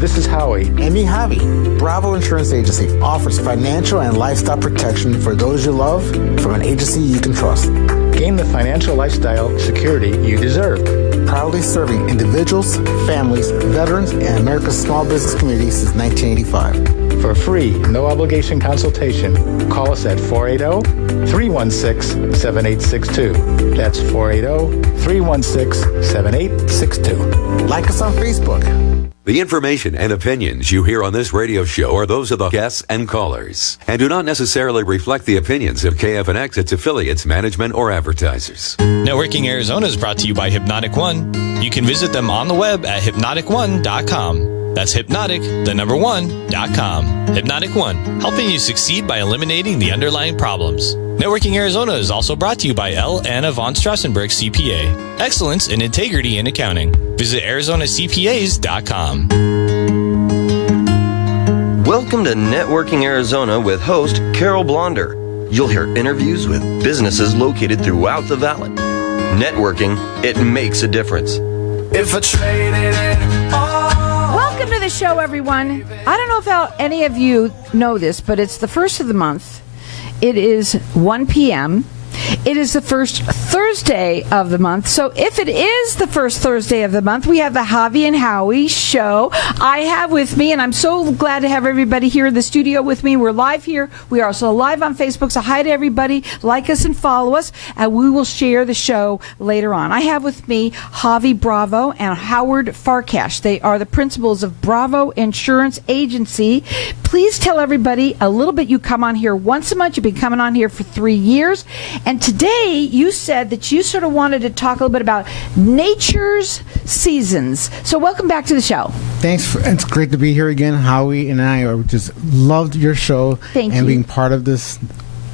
this is Howie. And me, Havie. Bravo Insurance Agency offers financial and lifestyle protection for those you love from an agency you can trust. Gain the financial lifestyle security you deserve. Proudly serving individuals, families, veterans, and America's small business community since 1985. For a free, no-obligation consultation, call us at 480-316-7862. That's 480-316-7862. Like us on Facebook. The information and opinions you hear on this radio show are those of the guests and callers and do not necessarily reflect the opinions of KFNX, its affiliates, management, or advertisers. Networking Arizona is brought to you by Hypnotic One. You can visit them on the web at hypnotic1.com. That's hypnotic1.com. Hypnotic One, helping you succeed by eliminating the underlying problems. Networking Arizona is also brought to you by L. Anna von Strassenberg CPA. Excellence in integrity in accounting. Visit ArizonaCPAs.com. Welcome to Networking Arizona with host Carol Blonder. You'll hear interviews with businesses located throughout the valley. Networking, it makes a difference. If I traded it all. Welcome to the show, everyone. I don't know if any of you know this, but it's the first of the month. It is 1 p.m. It is the first Thursday of the month. So if it is the first Thursday of the month, we have the Havie and Howie show. I have with me, and I'm so glad to have everybody here in the studio with me. We're live here. We are also live on Facebook. So hi to everybody. Like us and follow us, and we will share the show later on. I have with me Havie Bravo and Howard Farkash. They are the principals of Bravo Insurance Agency. Please tell everybody a little bit. You come on here once a month. You've been coming on here for 3 years. And today you said that you sort of wanted to talk a little bit about nature's seasons. So welcome back to the show. Thanks. It's great to be here again. Howie and I are just loved your show. Thank and you. being part of this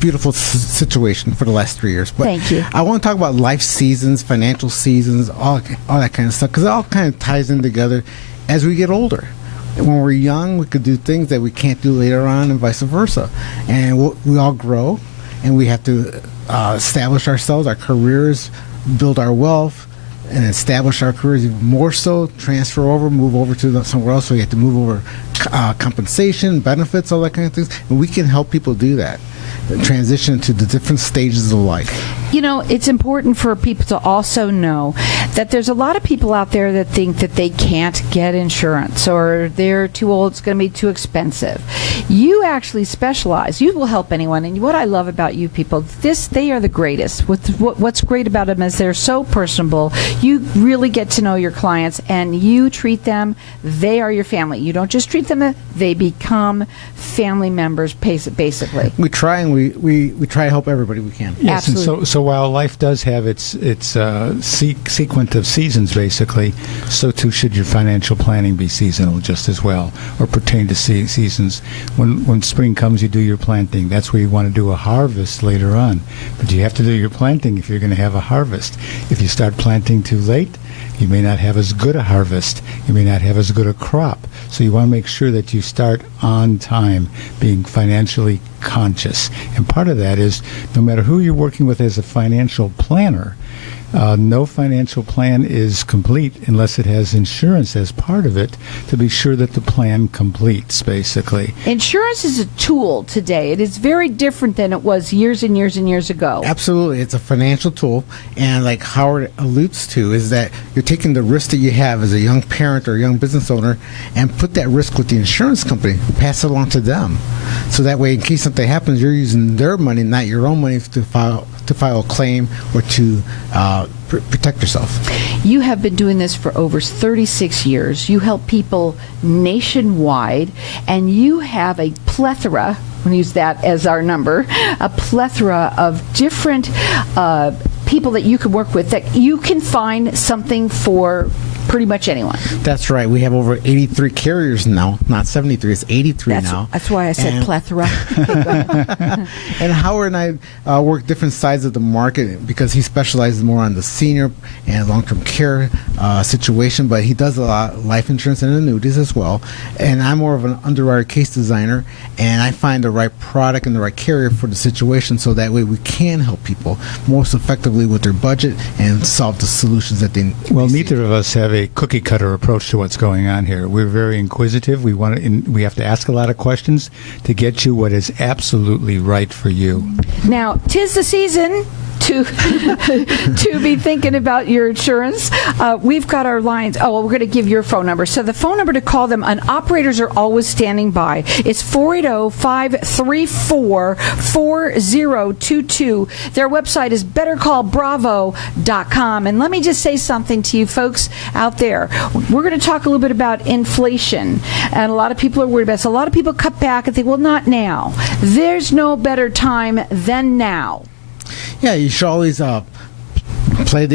beautiful situation for the last 3 years. But Thank you. I want to talk about life seasons, financial seasons, all that kind of stuff, because it all kind of ties in together as we get older. When we're young, we could do things that we can't do later on, and vice versa. And we all grow, and we have to establish ourselves, our careers, build our wealth, and establish our careers even more so, transfer over, move over to somewhere else. So you have to move over compensation, benefits, all that kind of things. And we can help people do that, transition to the different stages of life. You know, it's important for people to also know that there's a lot of people out there that think that they can't get insurance or they're too old, it's going to be too expensive. You actually specialize. You will help anyone. And what I love about you people, they are the greatest. What's great about them is they're so personable. You really get to know your clients and you treat them. They are your family. You don't just treat them, they become family members, basically. We try, and we try to help everybody we can. Yes, Absolutely. and so while life does have its sequence of seasons, basically, so too should your financial planning be seasonal just as well, or pertain to seasons. When spring comes, you do your planting. That's where you want to do a harvest later on. But you have to do your planting if you're going to have a harvest. If you start planting too late, you may not have as good a harvest. You may not have as good a crop. So you want to make sure that you start on time, being financially conscious. And part of that is, no matter who you're working with as a financial planner, no financial plan is complete unless it has insurance as part of it to be sure that the plan completes, basically. Insurance is a tool today. It is very different than it was years and years and years ago. Absolutely. It's a financial tool. And like Howard alludes to, is that you're taking the risk that you have as a young parent or a young business owner and put that risk with the insurance company, pass it along to them. So that way, in case something happens, you're using their money, not your own money, to file a claim or to protect yourself. You have been doing this for over 36 years. You help people nationwide, and you have a plethora, I'm going to use that as our number, a plethora of different people that you can work with, that you can find something for pretty much anyone. That's right. We have over 83 carriers now. Not 73, it's 83 now. That's why I said plethora. And Howard and I work different sides of the market because he specializes more on the senior and long-term care situation, but he does a lot of life insurance and annuities as well. And I'm more of an underwriter case designer, and I find the right product and the right carrier for the situation, so that way we can help people most effectively with their budget and solve the solutions that they Well, see. neither of us have a cookie cutter approach to what's going on here. We're very inquisitive. We have to ask a lot of questions to get you what is absolutely right for you. Now, 'tis the season to be thinking about your insurance. We've got our lines. Oh, well, we're going to give your phone number. So the phone number to call them, and operators are always standing by. It's 480-534-4022. Their website is bettercallbravo.com. And let me just say something to you folks out there. We're going to talk a little bit about inflation, and a lot of people are worried about this. A lot of people cut back and think, well, not now. There's no better time than now. Yeah, you should always hedge your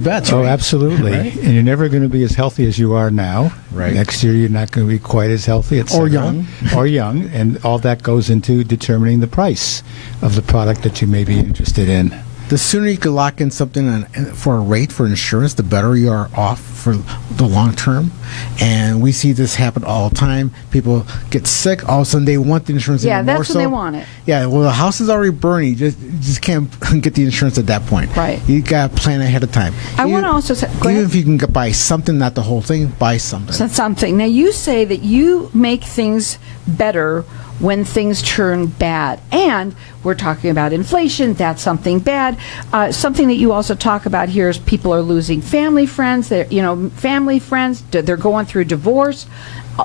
bets. Oh, right? absolutely. Right? And you're never going to be as healthy as you are now. Right. Next year, you're not going to be quite as healthy, etc. Or young. Or young. And all that goes into determining the price of the product that you may be interested in. The sooner you can lock in something for a rate for insurance, the better you are off for the long term. And we see this happen all the time. People get sick, all of a sudden they want the insurance. Yeah, even that's more when so. they want it. Yeah, well, the house is already burning. You just can't get the insurance at that point. Right. You got to plan ahead of time. I want to also say, go even ahead. if you can buy something, not the whole thing, buy something. So something. Now, you say that you make things better when things turn bad. And we're talking about inflation. That's something bad. Something that you also talk about here is people are losing family friends. They're going through divorce.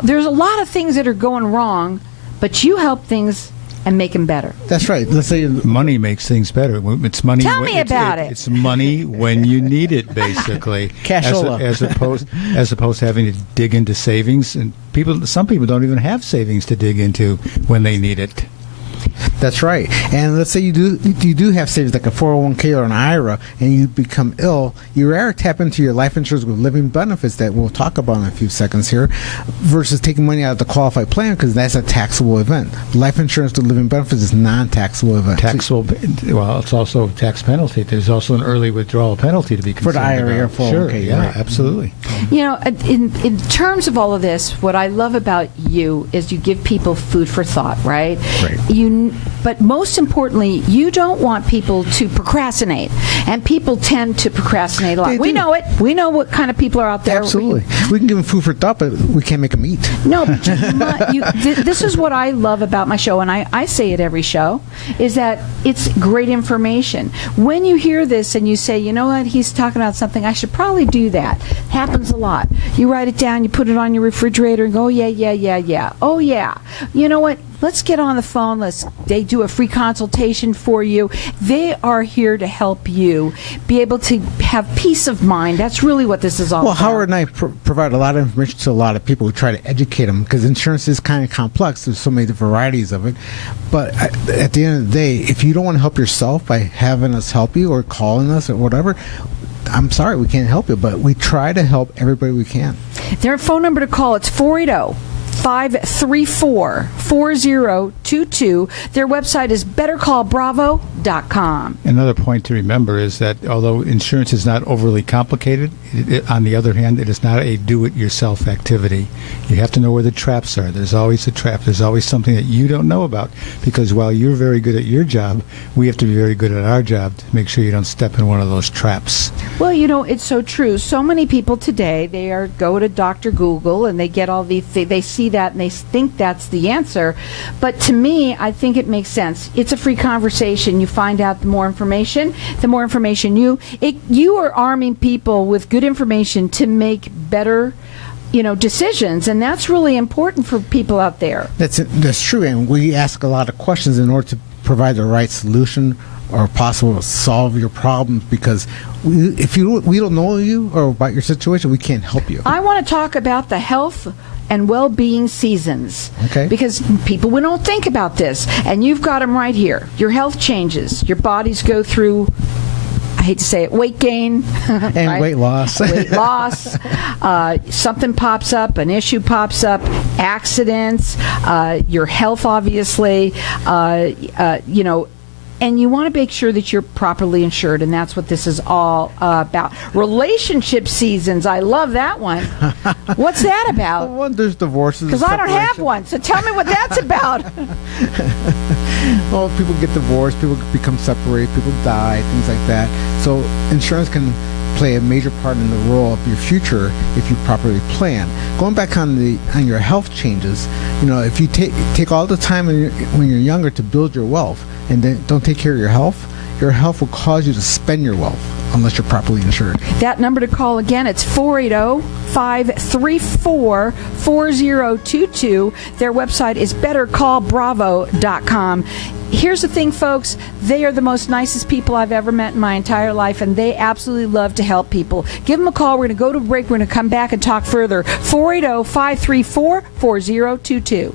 There's a lot of things that are going wrong, but you help things and make them better. That's right. Let's say Money makes things better. It's money. Tell me about it. It's money when you need it, basically. Cashola. as opposed to having to dig into savings, and some people don't even have savings to dig into when they need it. That's right. And let's say you do have savings like a 401k or an IRA, and you become ill, you rather tap into your life insurance with living benefits that we'll talk about in a few seconds here, versus taking money out of the qualified plan, because that's a taxable event. Life insurance with living benefits is non-taxable event. Taxable. Well, it's also a tax penalty. There's also an early withdrawal penalty to be For the concerned IRA or about. 401k, Sure, yeah, right. absolutely. You know, in terms of all of this, what I love about you is you give people food for thought, right? Right. But most importantly, you don't want people to procrastinate, and people tend to procrastinate a lot. They We do. know it. We know what kind of people are out there. Absolutely. We can give them food for thought, but we can't make them eat. No, but this is what I love about my show, and I say it every show, is that it's great information. When you hear this and you say, you know what, he's talking about something, I should probably do that. Happens a lot. You write it down, you put it on your refrigerator, and go, oh, yeah. Oh, yeah. You know what? Let's get on the phone. They do a free consultation for you. They are here to help you be able to have peace of mind. That's really what this is all Well, about. Howard and I provide a lot of information to a lot of people who try to educate them, because insurance is kind of complex. There's so many varieties of it. But at the end of the day, if you don't want to help yourself by having us help you or calling us or whatever, I'm sorry, we can't help you. But we try to help everybody we can. Their phone number to call, it's 480-534-4022. Their website is bettercallbravo.com. Another point to remember is that although insurance is not overly complicated, on the other hand, it is not a do-it-yourself activity. You have to know where the traps are. There's always a trap. There's always something that you don't know about, because while you're very good at your job, we have to be very good at our job to make sure you don't step in one of those traps. Well, you know, it's so true. So many people today, go to Dr. Google and they get all these, they see that and they think that's the answer. But to me, I think it makes sense. It's a free conversation. You find out the more information you are arming people with good information to make better decisions, and that's really important for people out there. That's true, and we ask a lot of questions in order to provide the right solution or possible solve your problems, because if we don't know you or about your situation, we can't help you. I want to talk about the health and well-being seasons. Okay. Because people don't think about this, and you've got them right here. Your health changes. Your bodies go through, I hate to say it, weight gain. And right? weight loss. Weight loss. Something pops up, an issue pops up, accidents, your health, obviously. and you want to make sure that you're properly insured, and that's what this is all about. Relationship seasons, I love that one. What's that about? Well, there's divorces. Because I don't have separation. one, so tell me what that's about. Well, people get divorced, people become separated, people die, things like that. So insurance can play a major part in the role of your future if you properly plan. Going back on your health changes, if you take all the time when you're younger to build your wealth and then don't take care of your health will cause you to spend your wealth unless you're properly insured. That number to call again, it's 480-534-4022. Their website is bettercallbravo.com. Here's the thing, folks. They are the most nicest people I've ever met in my entire life, and they absolutely love to help people. Give them a call. We're going to go to break. We're going to come back and talk further. 480-534-4022.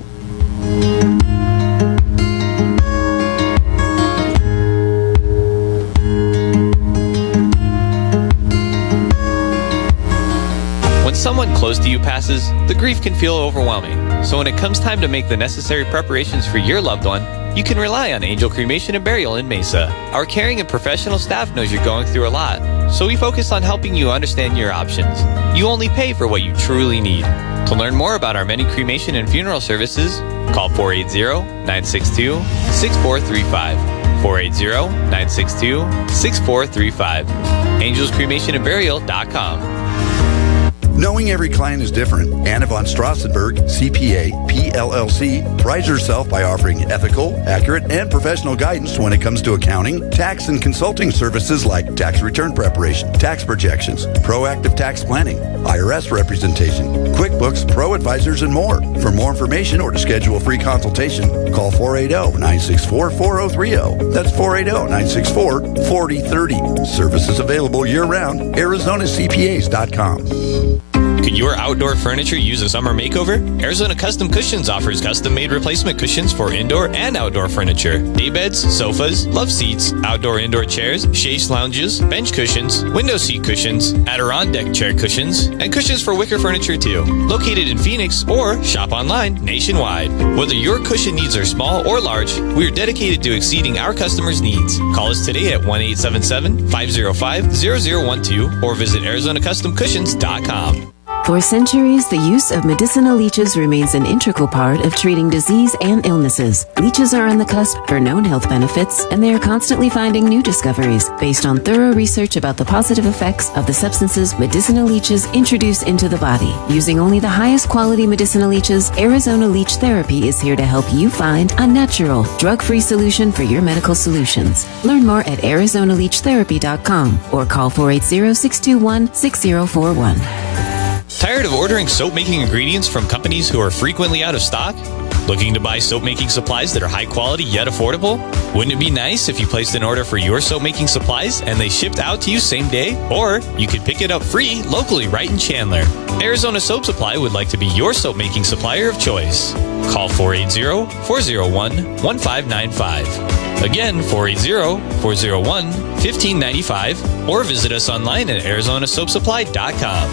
When someone close to you passes, the grief can feel overwhelming. So when it comes time to make the necessary preparations for your loved one, you can rely on Angel Cremation and Burial in Mesa. Our caring and professional staff knows you're going through a lot, so we focus on helping you understand your options. You only pay for what you truly need. To learn more about our many cremation and funeral services, call 480-962-6435. 480-962-6435. AngelsCremationandBurial.com. Knowing every client is different, Anna von Strassenberg, CPA, PLLC, prides herself by offering ethical, accurate, and professional guidance when it comes to accounting, tax, and consulting services like tax return preparation, tax projections, proactive tax planning, IRS representation, QuickBooks, Pro Advisors, and more. For more information or to schedule a free consultation, call 480-964-4030. That's 480-964-4030. Services available year-round. ArizonaCPAs.com. Could your outdoor furniture use a summer makeover? Arizona Custom Cushions offers custom-made replacement cushions for indoor and outdoor furniture. Daybeds, sofas, love seats, outdoor-indoor chairs, chaise lounges, bench cushions, window seat cushions, Adirondack chair cushions, and cushions for wicker furniture too. Located in Phoenix or shop online nationwide. Whether your cushion needs are small or large, we are dedicated to exceeding our customers' needs. Call us today at 1-877-505-0012 or visit ArizonaCustomCushions.com. For centuries, the use of medicinal leeches remains an integral part of treating disease and illnesses. Leeches are on the cusp for known health benefits, and they are constantly finding new discoveries based on thorough research about the positive effects of the substances medicinal leeches introduce into the body. Using only the highest quality medicinal leeches, Arizona Leech Therapy is here to help you find a natural, drug-free solution for your medical solutions. Learn more at ArizonaLeechTherapy.com or call 480-621-6041. Tired of ordering soap-making ingredients from companies who are frequently out of stock? Looking to buy soap-making supplies that are high quality yet affordable? Wouldn't it be nice if you placed an order for your soap-making supplies and they shipped out to you same day? Or you could pick it up free locally right in Chandler. Arizona Soap Supply would like to be your soap-making supplier of choice. Call 480-401-1595. Again, 480-401-1595 or visit us online at ArizonaSoapSupply.com.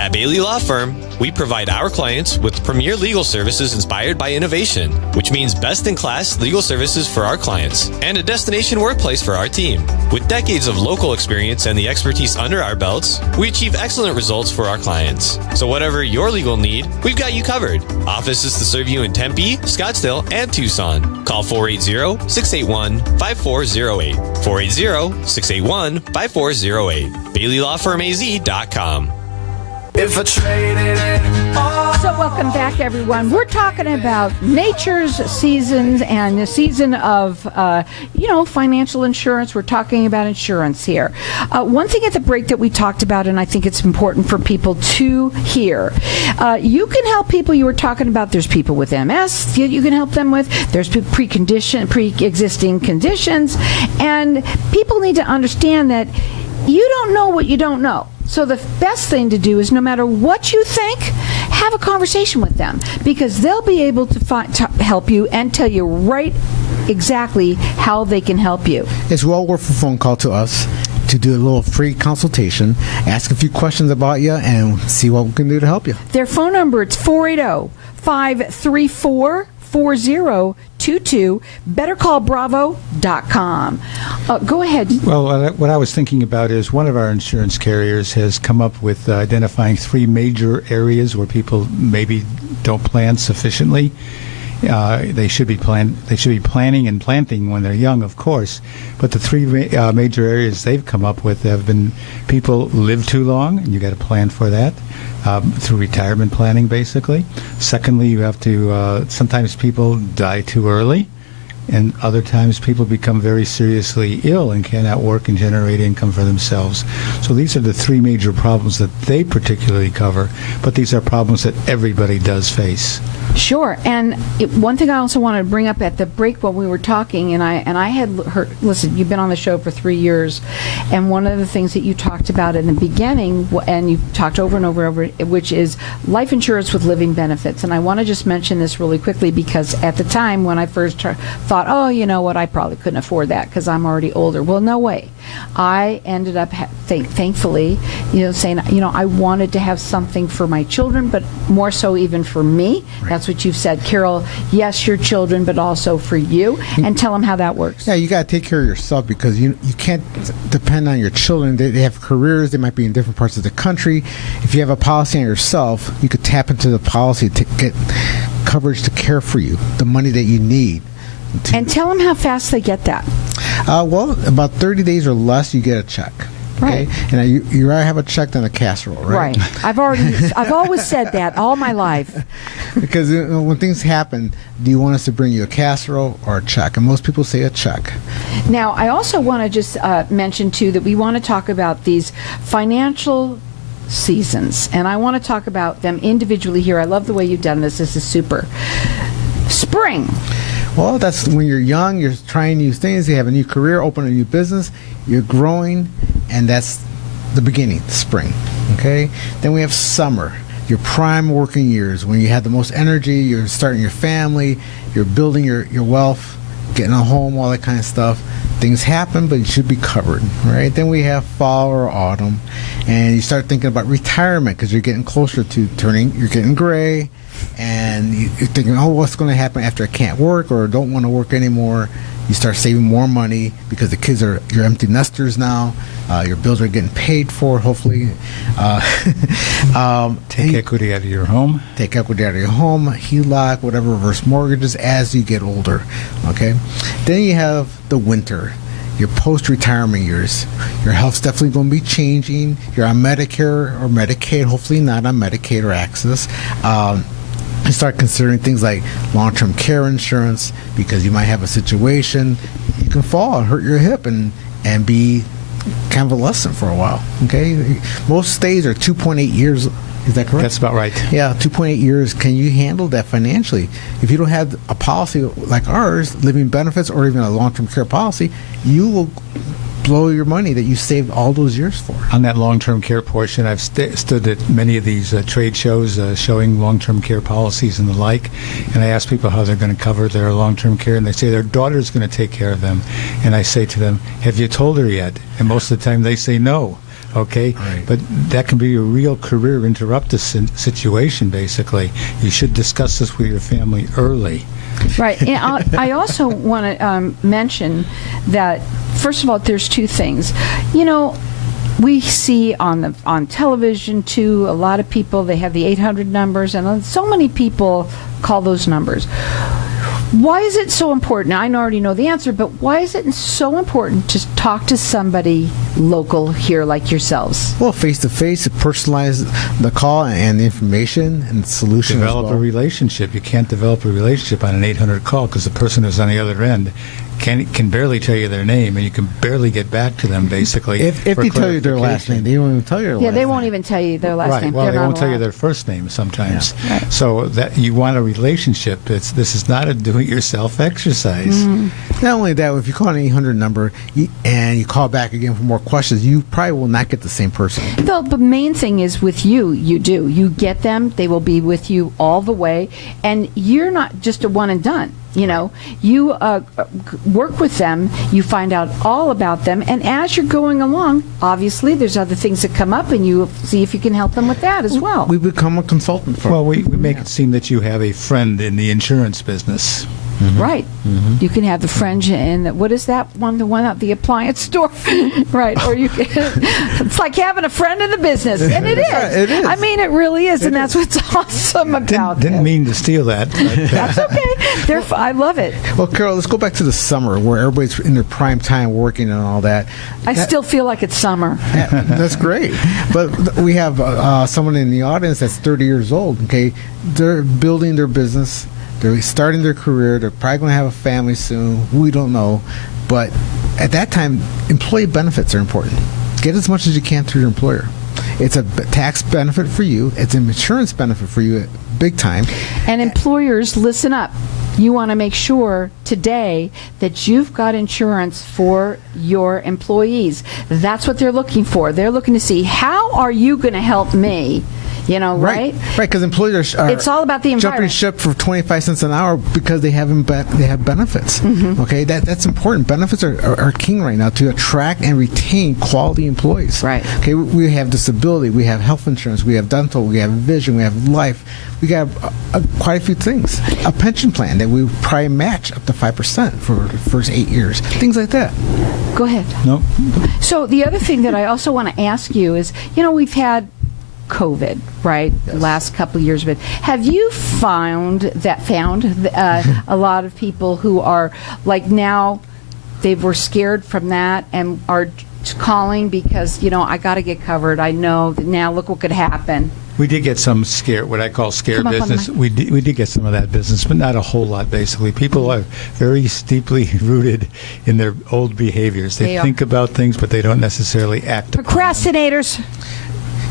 At Bailey Law Firm, we provide our clients with premier legal services inspired by innovation, which means best-in-class legal services for our clients and a destination workplace for our team. With decades of local experience and the expertise under our belts, we achieve excellent results for our clients. So whatever your legal need, we've got you covered. Offices to serve you in Tempe, Scottsdale, and Tucson. Call 480-681-5408. 480-681-5408. BaileyLawFirmAZ.com. If I traded it all. So welcome back, everyone. We're talking about nature's seasons and the season of, financial insurance. We're talking about insurance here. One thing at the break that we talked about, and I think it's important for people to hear, you can help people. You were talking about there's people with MS you can help them with. There's pre-existing conditions, and people need to understand that you don't know what you don't know. So the best thing to do is, no matter what you think, have a conversation with them, because they'll be able to help you and tell you right exactly how they can help you. It's well worth a phone call to us to do a little free consultation, ask a few questions about you, and see what we can do to help you. Their phone number, it's 480-534-4022. bettercallbravo.com. Go ahead. Well, what I was thinking about is one of our insurance carriers has come up with identifying 3 major areas where people maybe don't plan sufficiently. They should be planning and planting when they're young, of course. But the 3 major areas they've come up with have been people live too long, and you got to plan for that through retirement planning, basically. Secondly, you have to. Sometimes people die too early, and other times people become very seriously ill and cannot work and generate income for themselves. So these are the 3 major problems that they particularly cover, but these are problems that everybody does face. Sure, and one thing I also wanted to bring up at the break when we were talking, and I had heard, listen, you've been on the show for 3 years, and one of the things that you talked about in the beginning, and you've talked over and over, which is life insurance with living benefits. And I want to just mention this really quickly because at the time when I first thought, oh, you know what, I probably couldn't afford that because I'm already older. Well, no way. I ended up, thankfully, saying, I wanted to have something for my children, but more so even for me. Right. That's what you've said, Carol. Yes, your children, but also for you. And tell them how that works. Yeah, you got to take care of yourself because you can't depend on your children. They have careers. They might be in different parts of the country. If you have a policy on yourself, you could tap into the policy to get coverage to care for you, the money that you need. And tell them how fast they get that. Well, about 30 days or less, you get a check. Okay? Right. And you rather have a check than a casserole, right? Right. I've always said that all my life. Because when things happen, do you want us to bring you a casserole or a check? And most people say a check. Now, I also want to just mention, too, that we want to talk about these financial seasons. And I want to talk about them individually here. I love the way you've done this. This is super. Spring. Well, that's when you're young, you're trying new things, you have a new career, open a new business, you're growing, and that's the beginning, spring, okay? Then we have summer, your prime working years, when you have the most energy, you're starting your family, you're building your wealth, getting a home, all that kind of stuff. Things happen, but you should be covered, right? Then we have fall or autumn, and you start thinking about retirement because you're getting closer to you're getting gray, and you're thinking, oh, what's going to happen after I can't work or don't want to work anymore? You start saving more money because the kids are your empty nesters now. Your bills are getting paid for, hopefully. Take equity out of your home. Take equity out of your home, HELOC, whatever, reverse mortgages as you get older. Okay. Then you have the winter, your post-retirement years. Your health's definitely going to be changing. You're on Medicare or Medicaid, hopefully not on Medicaid or Access. You start considering things like long-term care insurance because you might have a situation, you can fall and hurt your hip and be convalescent for a while. Okay, most stays are 2.8 years. Is that correct? That's about right. Yeah, 2.8 years. Can you handle that financially? If you don't have a policy like ours, living benefits or even a long-term care policy, you will blow your money that you saved all those years for. On that long-term care portion, I've stood at many of these trade shows showing long-term care policies and the like, and I ask people how they're going to cover their long-term care, and they say their daughter's going to take care of them. And I say to them, have you told her yet? And most of the time they say no. Okay, right. But that can be a real career interruptus situation, basically. You should discuss this with your family early. Right. And I also want to mention that, first of all, there's 2 things. We see on television, too, a lot of people, they have the 800 numbers, and so many people call those numbers. Why is it so important? I already know the answer, but why is it so important to talk to somebody local here like yourselves? Well, face-to-face, personalize the call and the information and the solution. Develop a relationship. You can't develop a relationship on an 800 call because the person who's on the other end can barely tell you their name, and you can barely get back to them, basically. If they tell you their last name, they won't even tell you their last name. Yeah, they won't even tell you their last name. Well, They're they not won't tell you allowed. their first name sometimes. Yeah. Right. So that you want a relationship. This is not a do-it-yourself exercise. Not only that, if you call an 800 number and you call back again for more questions, you probably will not get the same person. The main thing is with you get them. They will be with you all the way, and you're not just a one and done. You work with them, you find out all about them, and as you're going along, obviously there's other things that come up, and you see if you can help them with that as well. We become a consultant for Well, we make it seem that you have a friend in the insurance business. Right. You can have the fringe and what is that one? The one at the appliance store, right? Or you can, it's like having a friend in the business, and it is. It is. I mean, it really is, and that's what's awesome about Didn't it. mean to steal that. That's okay. I love it. Well, Carol, let's go back to the summer where everybody's in their prime time working and all that. I still feel like it's summer. Yeah, that's great. But we have someone in the audience that's 30 years old, okay? They're building their business. They're starting their career. They're probably going to have a family soon. We don't know. But at that time, employee benefits are important. Get as much as you can through your employer. It's a tax benefit for you. It's an insurance benefit for you big time. And employers, listen up. You want to make sure today that you've got insurance for your employees. That's what they're looking for. They're looking to see, how are you going to help me? You know, right? Right, because employers are it's all about the jumping environment. ship for 25 cents an hour because they have benefits. Okay, that's important. Benefits are king right now to attract and retain quality employees. Right. Okay, we have disability, we have health insurance, we have dental, we have vision, we have life. We got quite a few things. A pension plan that we probably match up to 5% for the first 8 years. Things like that. Go ahead. No. So the other thing that I also want to ask you is, we've had COVID, right? Yes. The last couple of years of it. Have you found a lot of people who are like now they were scared from that and are calling because I got to get covered. I know that now look what could happen. We did get some what I call scare Come up on the business. mic. We did get some of that business, but not a whole lot, basically. People are very deeply rooted in their old behaviors. They They are. think about things, but they don't necessarily act upon them. Procrastinators.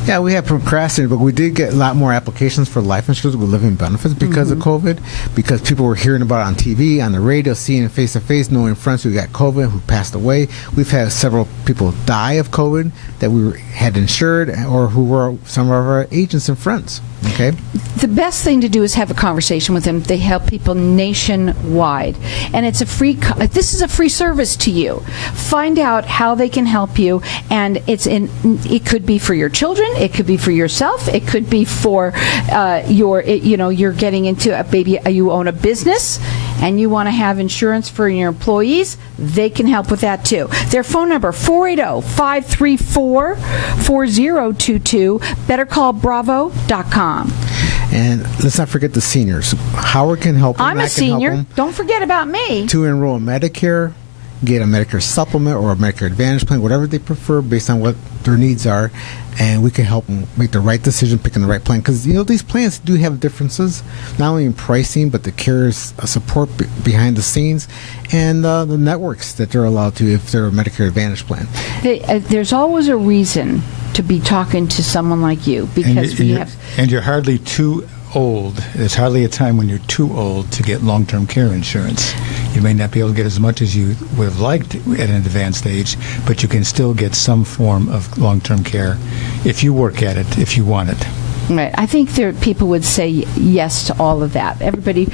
Yeah, we have procrastinated, but we did get a lot more applications for life insurance with living benefits because of COVID, because people were hearing about it on TV, on the radio, seeing it face to face, knowing friends who got COVID, who passed away. We've had several people die of COVID that had insured or who were some of our agents and friends. Okay. The best thing to do is have a conversation with them. They help people nationwide, and it's a free. This is a free service to you. Find out how they can help you, and it could be for your children. It could be for yourself. It could be for you're getting into you own a business and you want to have insurance for your employees. They can help with that too. Their phone number 480-534-4022. BetterCallBravo.com. And let's not forget the seniors. Howard can help them. I'm a senior. Don't forget about me. To enroll in Medicare, get a Medicare supplement or a Medicare Advantage plan, whatever they prefer based on what their needs are. And we can help them make the right decision, picking the right plan. Because, these plans do have differences, not only in pricing, but the carrier's support behind the scenes and the networks that they're allowed to if they're a Medicare Advantage plan. There's always a reason to be talking to someone like you because and you're hardly too old. There's hardly a time when you're too old to get long-term care insurance. You may not be able to get as much as you would have liked at an advanced age, but you can still get some form of long-term care if you work at it, if you want it. Right. I think people would say yes to all of that. Everybody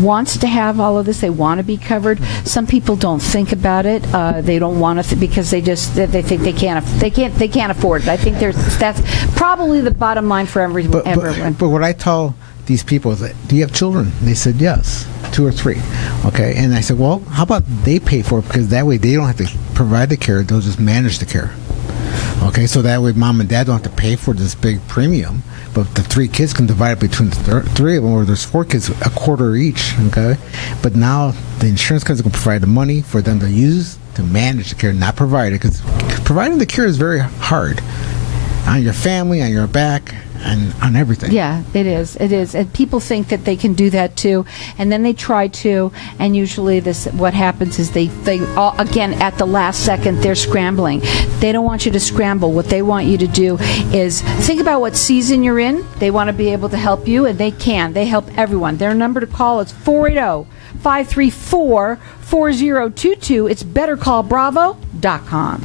wants to have all of this. They want to be covered. Some people don't think about it. They don't want to because they think they can't afford it. I think that's probably the bottom line for everyone. But what I tell these people is, do you have children? They said yes, 2 or 3. Okay, and I said, well, how about they pay for it because that way they don't have to provide the care; they'll just manage the care. Okay, so that way mom and dad don't have to pay for this big premium, but the 3 kids can divide it between the 3 of them, or there's 4 kids, a quarter each. Okay, but now the insurance company is going to provide the money for them to use to manage the care, not provide it, because providing the care is very hard on your family, on your back, and on everything. Yeah, it is. It is. And people think that they can do that too, and then they try to, and usually what happens is they all, again, at the last second, they're scrambling. They don't want you to scramble. What they want you to do is think about what season you're in. They want to be able to help you, and they can. They help everyone. Their number to call is 480-534-4022. It's BetterCallBravo.com.